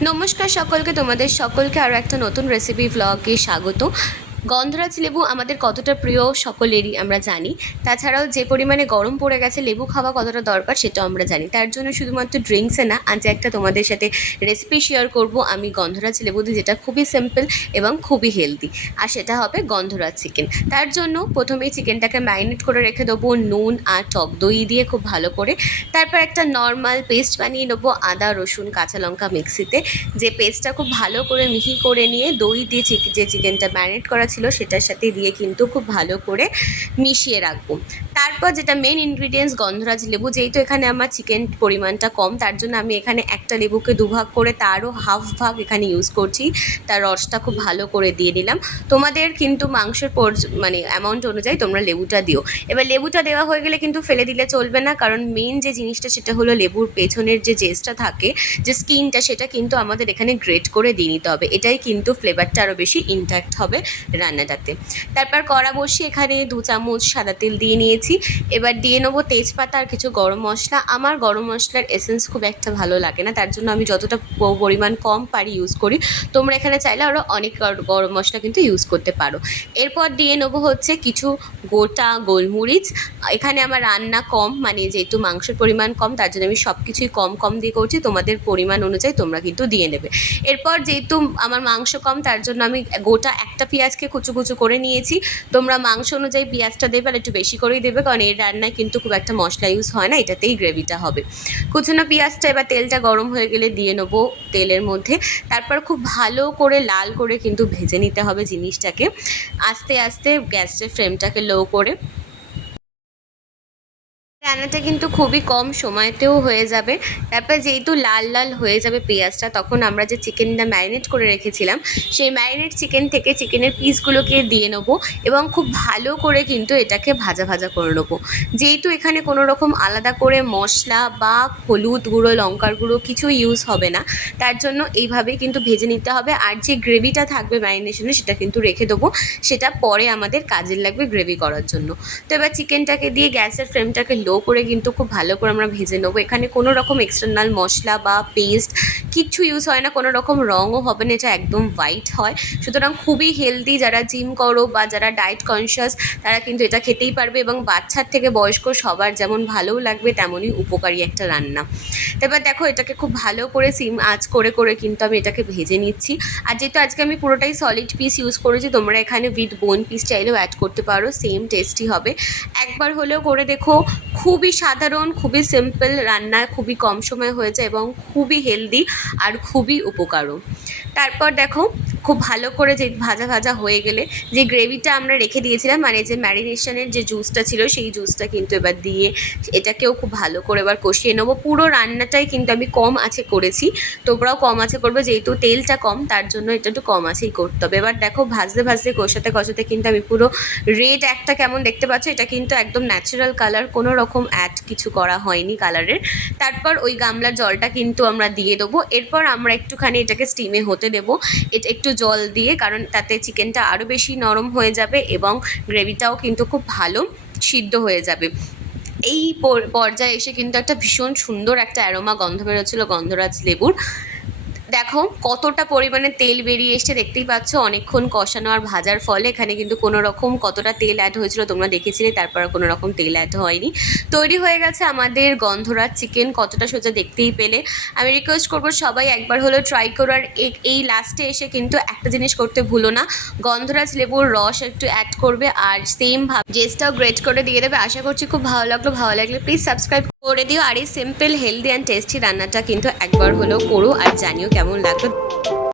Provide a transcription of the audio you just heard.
নমস্কার সকলকে তোমাদের সকলকে আরও একটা নতুন রেসিপি ভ্লগে স্বাগত গন্ধরাজ লেবু আমাদের কতটা প্রিয় সকলেরই আমরা জানি। তাছাড়াও যে পরিমাণে গরম পড়ে গেছে, লেবু খাওয়া কতটা দরকার সেটাও আমরা জানি। তার জন্য শুধুমাত্র ড্রিঙ্কসে না, আজ একটা তোমাদের সাথে রেসিপি শেয়ার করব আমি গন্ধরাজ লেবু দিয়ে, যেটা খুবই সিম্পল এবং খুবই হেলদি আর সেটা হবে গন্ধরাজ চিকেন তার জন্য প্রথমেই চিকেনটাকে ম্যারিনেট করে রেখে দেবো, নুন আর টক দই দিয়ে খুব ভালো করে। তারপর একটা নর্মাল পেস্ট বানিয়ে নেব, আদা, রসুন, কাঁচা লঙ্কা মিক্সিতে যে পেস্টটা খুব ভালো করে মিহি করে নিয়ে দই দিয়ে যে চিকেনটা ম্যারিনেট করা ছিল সেটার সাথে দিয়ে কিন্তু খুব ভালো করে মিশিয়ে রাখব। তারপর যেটা মেন ইনগ্রিডিয়েন্টস গন্ধরাজ লেবু, যেহেতু এখানে আমার চিকেন পরিমাণটা কম, তার জন্য আমি এখানে একটা লেবুকে দুভাগ করে তারও হাফ ভাগ এখানে ইউজ করছি। তার রসটা খুব ভালো করে দিয়ে দিলাম তোমাদের কিন্তু মাংসের পর- মানে অ্যামাউন্ট অনুযায়ী তোমরা লেবুটা দিও। এবার লেবুটা দেওয়া হয়ে গেলে কিন্তু ফেলে দিলে চলবে না, কারণ মেন যে জিনিসটা সেটা হলো লেবুর পেছনের যে জেসটা থাকে, যে স্কিনটা সেটা কিন্তু আমাদের এখানে গ্রেট করে দিয়ে নিতে হবে। এটাই কিন্তু ফ্লেভারটা আরও বেশি ইনট্যাক্ট হবে রান্নাটাতে। তারপর কড়া বসিয়ে এখানে দু চামচ সাদা তেল দিয়ে নিয়েছি। এবার দিয়ে নেব তেজপাতা আর কিছু গরম মশলা। আমার গরম মশলার এসেন্স খুব একটা ভালো লাগে না, তার জন্য আমি যতটা পরিমাণ কম পারি ইউজ করি। তোমরা এখানে চাইলে আরও অনেক গরম মশলা কিন্তু ইউজ করতে পারো। এরপর দিয়ে নেব হচ্ছে কিছু গোটা গোলমরিচ। এখানে আমার রান্না কম মানে যেহেতু মাংসের পরিমাণ কম, তার জন্য আমি সব কিছুই কম কম দিয়ে করছি। তোমাদের পরিমাণ অনুযায়ী তোমরা কিন্তু দিয়ে নেবে। এরপর যেহেতু আমার মাংস কম, তার জন্য আমি গোটা একটা পেঁয়াজকে কুচু কুচু করে নিয়েছি। তোমরা মাংস অনুযায়ী পেঁয়াজটা দেবে, আর একটু বেশি করেই দেবে। কারণ এর রান্নায় কিন্তু খুব একটা মশলা ইউজ হয় না, এটাতেই গ্রেভিটা হবে। কুচুনো পেঁয়াজটা এবার তেলটা গরম হয়ে গেলে দিয়ে নেব তেলের মধ্যে। তারপর খুব ভালো করে লাল করে কিন্তু ভেজে নিতে হবে জিনিসটাকে। আস্তে আস্তে গ্যাসের ফ্লেমটাকে লো করে। রান্নাটা কিন্তু খুবই কম সময়তেও হয়ে যাবে। তারপর যেহেতু লাল লাল হয়ে যাবে পেঁয়াজটা, তখন আমরা যে চিকেনটা ম্যারিনেট করে রেখেছিলাম, সেই ম্যারিনেট চিকেন থেকে চিকেনের পিসগুলোকে দিয়ে নেব এবং খুব ভালো করে কিন্তু এটাকে ভাজা ভাজা করে নেব। যেহেতু এখানে কোনো রকম আলাদা করে মশলা বা হলুদ গুঁড়ো, লঙ্কার গুঁড়ো কিছু ইউজ হবে না, তার জন্য এইভাবেই কিন্তু ভেজে নিতে হবে। আর যে গ্রেভিটা থাকবে ম্যারিনেশনে সেটা কিন্তু রেখে দেবো, সেটা পরে আমাদের কাজের লাগবে গ্রেভি করার জন্য। তো এবার চিকেনটাকে দিয়ে গ্যাসের ফ্লেমটাকে লো করে কিন্তু খুব ভালো করে আমরা ভেজে নেব। এখানে কোনো রকম এক্সটার্নাল মশলা বা পেস্ট কিচ্ছু ইউজ হয় না, কোনো রকম রঙও হবে না, এটা একদম হোয়াইট হয়। সুতরাং খুবই হেলদি যারা জিম করো বা যারা ডায়েট কনসিয়াস তারা কিন্তু এটা খেতেই পারবে এবং বাচ্চার থেকে বয়স্ক সবার যেমন ভালোও লাগবে, তেমনই উপকারী একটা রান্না। তো এবার দেখো এটাকে খুব ভালো করে সিম আঁচ করে করে কিন্তু আমি এটাকে ভেজে নিচ্ছি। আর যেহেতু আজকে আমি পুরোটাই সলিড পিস ইউজ করেছি, তোমরা এখানে উইথ বোন পিস চাইলেও অ্যাড করতে পারো সেম টেস্টি হবে। একবার হলেও করে দেখো খুবই সাধারণ, খুবই সিম্পল রান্না খুবই কম সময় যায় এবং খুবই হেলদি আর খুবই উপকারও। তারপর দেখো খুব ভালো করে যে ভাজা ভাজা হয়ে গেলে যে গ্রেভিটা আমরা রেখে দিয়েছিলাম মানে যে ম্যারিনেশনের যে জুসটা ছিল, সেই জুসটা কিন্তু এবার দিয়ে এটাকেও খুব ভালো করে এবার কষিয়ে নেব। পুরো রান্নাটাই কিন্তু আমি কম আছে করেছি, তোমরাও কম আছে করবে, যেহেতু তেলটা কম, তার জন্য এটা একটু কম আছেই করতে হবে। এবার দেখো, ভাজতে ভাজতে কষাতে কষাতে কিন্তু আমি পুরো রেড একটা কেমন দেখতে পাচ্ছ, এটা কিন্তু একদম ন্যাচারাল কালার কোনো রকম অ্যাড কিছু করা হয়নি কালারের তারপর ওই গামলার জলটা কিন্তু আমরা দিয়ে দেবো। এরপর আমরা একটুখানি এটাকে স্টিমে হতে দেবো। এটা একটু জল দিয়ে, কারণ তাতে চিকেনটা আরও বেশি নরম হয়ে যাবে এবং গ্রেভিটাও কিন্তু খুব ভালো সিদ্ধ হয়ে যাবে। এই পর্যায়ে এসে কিন্তু একটা ভীষণ সুন্দর একটা অ্যারোমা গন্ধ বেরোচ্ছিলো গন্ধরাজ লেবুর। দেখো, কতটা পরিমাণে তেল বেরিয়ে এসছে দেখতেই পাচ্ছ, অনেকক্ষণ কষানো আর ভাজার ফলে এখানে কিন্তু কোনো রকম কতটা তেল অ্যাড হয়েছিল তোমরা দেখেছিলে, তারপর কোনো রকম তেল অ্যাড হয়নি। তৈরি হয়ে গেছে আমাদের গন্ধরাজ চিকেন কতটা সোজা দেখতেই পেলে। আমি রিকোয়েস্ট করব সবাই একবার হলেও ট্রাই করো আর এই লাস্টে এসে কিন্তু একটা জিনিস করতে ভুলো না। গন্ধরাজ লেবুর রস একটু অ্যাড করবে আর সেম ভাব জেসটাও গ্রেট করে দিয়ে দেবে। আশা করছি খুব ভালো লাগল। ভালো লাগলে প্লিজ সাবস্ক্রাইব করে দিও। আর এই সিম্পল হেলদি অ্যান্ড টেস্টি রান্নাটা কিন্তু একবার হলেও করো। আর জানিও কেমন লাগল।